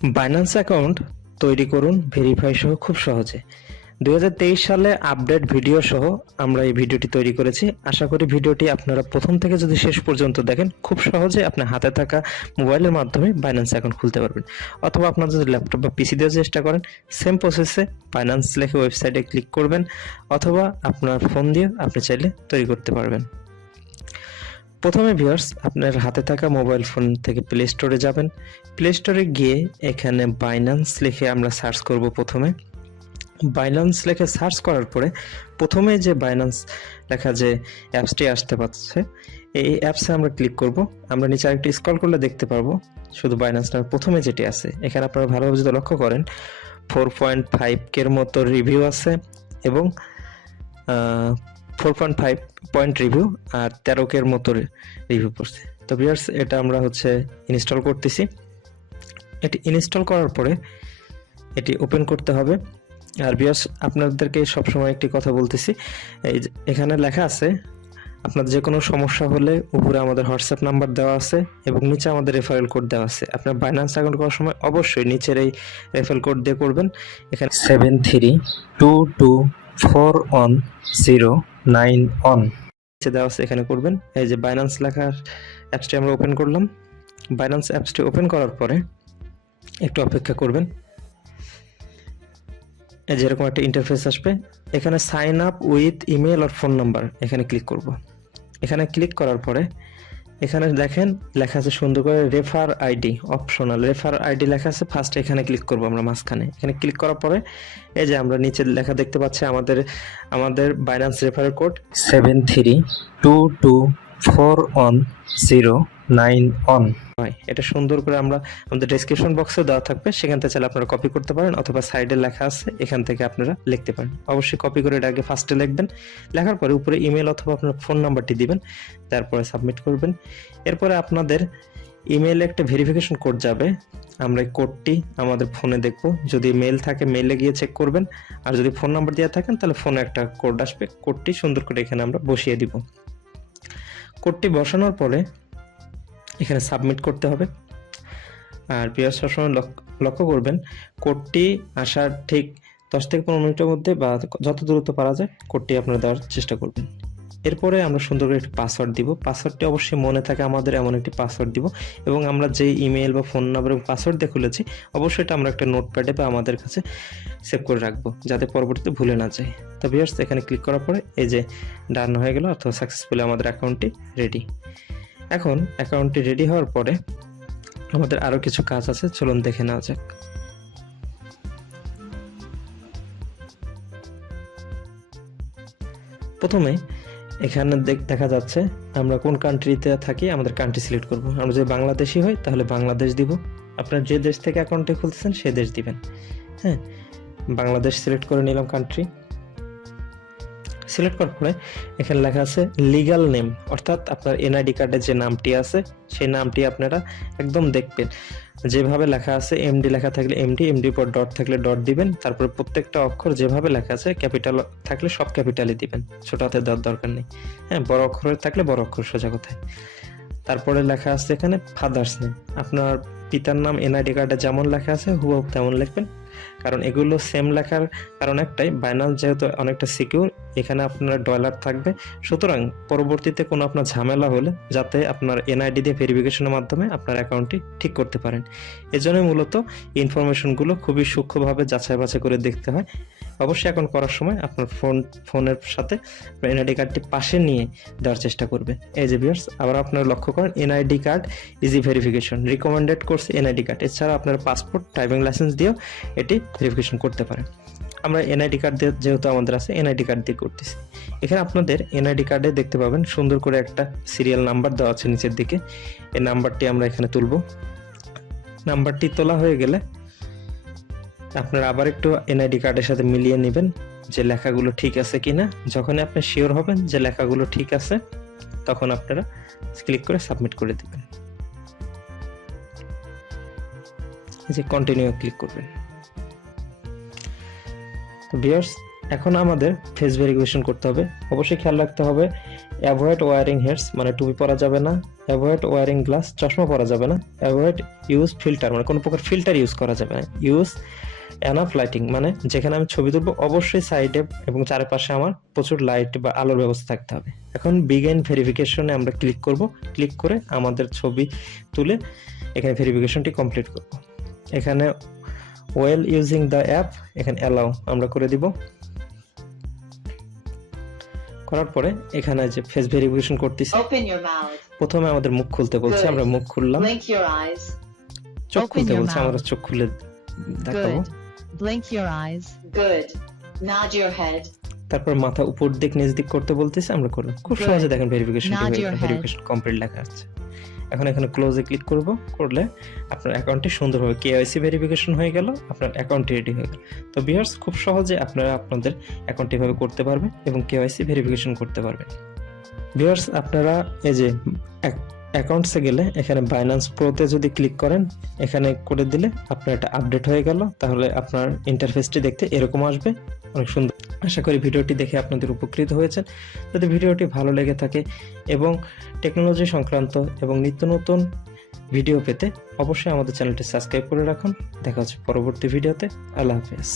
Binance account তৈরি করুন verify সহ খুব সহজে। 2023 সালে আপডেট ভিডিও সহ আমরা এই ভিডিওটি তৈরি করেছি। আশা করি ভিডিওটি আপনারা প্রথম থেকে যদি শেষ পর্যন্ত দেখেন খুব সহজে আপনার হাতে থাকা মোবাইলের মাধ্যমে বাইন্যান্স অ্যাকাউন্ট খুলতে পারবেন, অথবা আপনার যদি ল্যাপটপ বা পিসি দিয়ে চেষ্টা করেন সেম প্রসেসে বাইন্যান্স লিখে ওয়েবসাইটে ক্লিক করবেন, অথবা আপনার ফোন দিয়ে আপনি চাইলে তৈরি করতে পারবেন। প্রথমে ভিউয়ার্স, আপনার হাতে থাকা মোবাইল ফোন থেকে প্লে স্টোরে যাবেন। প্লে স্টোরে গিয়ে এখানে বাইন্যান্স লিখে আমরা সার্চ করব। প্রথমে বাইন্যান্স লিখে সার্চ করার পরে প্রথমে যে বাইন্যান্স লেখা যে অ্যাপসটি আসতে পারছে, এই অ্যাপসে আমরা ক্লিক করব। আমরা নিচে আরেকটু স্ক্রল করলে দেখতে পারবো শুধু বাইন্যান্স নামে প্রথমে যেটি আছে। এখানে আপনারা ভালোভাবে যদি লক্ষ্য করেন 4.5 মতো রিভিউ আছে এবং 4.5 পয়েন্ট রিভিউ আর 13 মতো রিভিউ পড়ছে। তো ভিউয়ার্স, এটা আমরা ইনস্টল করতেছি। এটি ইনস্টল করার পরে এটি ওপেন করতে হবে। আর ভিউয়ার্স, আপনাদেরকে সবসময় একটি কথা বলতেছি, এখানে লেখা আছে আপনাদের যে কোনো সমস্যা হলে উপরে আমাদের হোয়াটসঅ্যাপ নাম্বার দেওয়া আছে এবং নিচে আমাদের রেফারেল কোড দেওয়া আছে। আপনার বাইন্যান্স অ্যাকাউন্ট করার সময় অবশ্যই নিচের এই রেফারেল কোড দিয়ে করবেন। এখানে 73224109 দেওয়া আছে, এখানে করবেন। এই যে বাইন্যান্স লেখার অ্যাপসটি আমরা ওপেন করলাম। বাইন্যান্স অ্যাপসটি ওপেন করার পরে একটু অপেক্ষা করবেন। যেরকম একটা ইন্টারফেস আসবে, এখানে সাইন আপ উইথ ইমেল আর ফোন নাম্বার, এখানে ক্লিক করব। এখানে ক্লিক করার পরে এখানে দেখেন লেখা আছে সুন্দর করে refer ID, optional refer ID লেখা আছে। ফার্স্ট এখানে ক্লিক করব আমরা মাঝখানে। এখানে ক্লিক করার পরে এই যে আমরা নিচে লেখা দেখতে পাচ্ছি আমাদের বাইন্যান্স রেফারেল কোড 73224109। এটা সুন্দর করে আমরা আমাদের ডেসক্রিপশন বক্সে দেওয়া থাকবে, সেখান থেকে চাইলে আপনারা কপি করতে পারেন, অথবা সাইডে লেখা আছে এখান থেকে আপনারা লিখতে পারেন। অবশ্যই কপি করে এটা আগে ফার্স্টে লিখবেন। লেখার পরে উপরে ইমেল অথবা আপনার ফোন নাম্বারটি দিবেন, তারপরে সাবমিট করবেন। এরপরে আপনাদের ইমেইলে একটা ভেরিফিকেশন কোড যাবে। আমরা এই কোডটি আমাদের ফোনে দেখব। যদি মেল থাকে মেইলে গিয়ে চেক করবেন, আর যদি ফোন নাম্বার দেওয়া থাকেন তাহলে ফোনে একটা কোড আসবে। কোডটি সুন্দর করে এখানে আমরা বসিয়ে দিব। কোডটি বসানোর পরে এখানে সাবমিট করতে হবে। আর ভিউয়ার্স, সবসময় লক্ষ্য করবেন কোডটি আসার ঠিক 10 থেকে 15 মিনিটের মধ্যে বা যত দ্রুত পারা যায় কোডটি আপনারা দেওয়ার চেষ্টা করবেন। এরপরে আমরা সুন্দর করে একটি পাসওয়ার্ড দিব। পাসওয়ার্ডটি অবশ্যই মনে থাকে আমাদের, এমন একটি পাসওয়ার্ড দিব। এবং আমরা যে ইমেল বা ফোন নাম্বার এবং পাসওয়ার্ড দিয়ে খুলেছি অবশ্যই এটা আমরা একটা নোটপ্যাডে বা আমাদের কাছে সেভ করে রাখবো, যাতে পরবর্তীতে ভুলে না যায়। তো ভিউয়ার্স, এখানে ক্লিক করার পরে এই যে ডান হয়ে গেল, অথবা সাকসেসফুলি আমাদের অ্যাকাউন্টটি রেডি। এখন অ্যাকাউন্টটি রেডি হওয়ার পরে আমাদের আরো কিছু কাজ আছে, চলুন দেখে নেওয়া যাক। প্রথমে এখানে দেখা যাচ্ছে আমরা কোন কান্ট্রিতে থাকি, আমাদের কান্ট্রি সিলেক্ট করব। আমরা যদি বাংলাদেশি হই তাহলে বাংলাদেশ দিব। আপনার যে দেশ থেকে অ্যাকাউন্টটি খুলতেছেন সেই দেশ দিবেন। হ্যাঁ, বাংলাদেশ সিলেক্ট করে নিলাম কান্ট্রি। সিলেক্ট করার পরে এখানে লেখা আছে লিগ্যাল নেম, অর্থাৎ আপনার এনআইডি কার্ডে যে নামটি আছে সেই নামটি আপনারা একদম দেখবেন যেভাবে লেখা আছে। এমডি লেখা থাকলে এমডি পর ডট থাকলে ডট দিবেন। তারপরে প্রত্যেকটা অক্ষর যেভাবে লেখা আছে, ক্যাপিটাল থাকলে সব ক্যাপিটালই দিবেন, ছোট হাতে দেওয়ার দরকার নেই। হ্যাঁ, বড় অক্ষরে থাকলে বড় অক্ষর, সোজা কথায়। তারপরে লেখা আছে এখানে ফাদার্স নেম, আপনার পিতার নাম এনআইডি কার্ডে যেমন লেখা আছে হুবহু তেমন লিখবেন। কারণ এগুলো সেম লেখার কারণ একটাই, বাইন্যান্স যেহেতু অনেকটা সিকিউর, এখানে আপনার ডলার থাকবে। সুতরাং পরবর্তীতে কোনো আপনার ঝামেলা হলে যাতে আপনার এনআইডি দিয়ে ভেরিফিকেশনের মাধ্যমে আপনার অ্যাকাউন্টটি ঠিক করতে পারেন। এজন্যই মূলত ইনফরমেশনগুলো খুবই সূক্ষ্মভাবে যাচাই বাছাই করে দেখতে হয়। অবশ্যই অ্যাকাউন্ট করার সময় আপনার ফোনের সাথে এনআইডি কার্ডটি পাশে নিয়ে দেওয়ার চেষ্টা করবেন। এই যে ভিউয়ার্স, আবার আপনারা লক্ষ্য করেন NID card easy verification recommended করছে এনআইডি কার্ড। এছাড়া আপনার পাসপোর্ট, ড্রাইভিং লাইসেন্স দিয়েও এটি ভেরিফিকেশন করতে পারেন। আমরা এনআইডি কার্ড দিয়ে যেহেতু আমাদের আছে, এনআইডি কার্ড দিয়ে করতেছি। এখানে আপনাদের এনআইডি কার্ডে দেখতে পাবেন সুন্দর করে একটা সিরিয়াল নাম্বার দেওয়া আছে নিচের দিকে। এই নাম্বারটি আমরা এখানে তুলব। নাম্বারটি তোলা হয়ে গেলে আপনারা আবার একটু এনআইডি কার্ডের সাথে মিলিয়ে নেবেন যে লেখাগুলো ঠিক আছে কিনা। যখনই আপনি শিওর হবেন যে লেখাগুলো ঠিক আছে, তখন আপনারা ক্লিক করে সাবমিট করে দিবেন। এই যে কন্টিনিউ ক্লিক করবেন। তো ভিউয়ার্স, এখন আমাদের ফেস ভেরিফিকেশন করতে হবে। অবশ্যই খেয়াল রাখতে হবে অ্যাভয়েড ওয়ারিং হেডস মানে টুপি পরা যাবে না, অ্যাভয়েড ওয়ারিং গ্লাস চশমা পরা যাবে না, অ্যাভয়েড ইউজ ফিল্টার মানে কোনো প্রকার ফিল্টার ইউজ করা যাবে না, ইউজ এনাফ লাইটিং মানে যেখানে আমি ছবি তুলবো অবশ্যই সাইডে এবং চারপাশে আমার প্রচুর লাইট বা আলোর ব্যবস্থা থাকতে হবে। এখন বিগিন ভেরিফিকেশনে আমরা ক্লিক করব, ক্লিক করে আমাদের ছবি তুলে এখানে ভেরিফিকেশনটি কমপ্লিট করব। এখানে ওয়েল ইউজিং দ্য অ্যাপ এখানে অ্যালাউ আমরা করে দিব। করার পরে এখানে যে ফেস ভেরিফিকেশন করতেছি, প্রথমে আমাদের মুখ খুলতে বলছে, আমরা মুখ খুললাম। চোখ খুলতে বলছে, আমরা চোখ খুলে দেখাবো। Blink your eyes. Good. Nod your head. তারপর মাথা উপর দিক নিচ দিক করতে বলতেছে, আমরা করব। খুব সহজে দেখেন ভেরিফিকেশন কমপ্লিট লেখা আছে। এখন এখানে ক্লোজে ক্লিক করব, করলে আপনার অ্যাকাউন্টটি সুন্দরভাবে KYC ভেরিফিকেশন হয়ে গেল, আপনার অ্যাকাউন্টটি রেডি হয়ে গেল। তো ভিউয়ার্স খুব সহজে আপনারা আপনাদের অ্যাকাউন্টটি এভাবে করতে পারবেন এবং KYC ভেরিফিকেশন করতে পারবেন। ভিউয়ার্স আপনারা এই যে অ্যাকাউন্টসে গেলে এখানে বাইন্যান্স প্রোতে যদি ক্লিক করেন, এখানে করে দিলে আপনার এটা আপডেট হয়ে গেল। তাহলে আপনার ইন্টারফেসটি দেখতে এরকম আসবে, অনেক সুন্দর। আশা করি ভিডিওটি দেখে আপনাদের উপকৃত হয়েছেন। যদি ভিডিওটি ভালো লেগে থাকে এবং টেকনোলজি সংক্রান্ত এবং নিত্য নতুন ভিডিও পেতে অবশ্যই আমাদের চ্যানেলটি সাবস্ক্রাইব করে রাখুন। দেখা হচ্ছে পরবর্তী ভিডিওতে। আল্লাহ হাফেজ।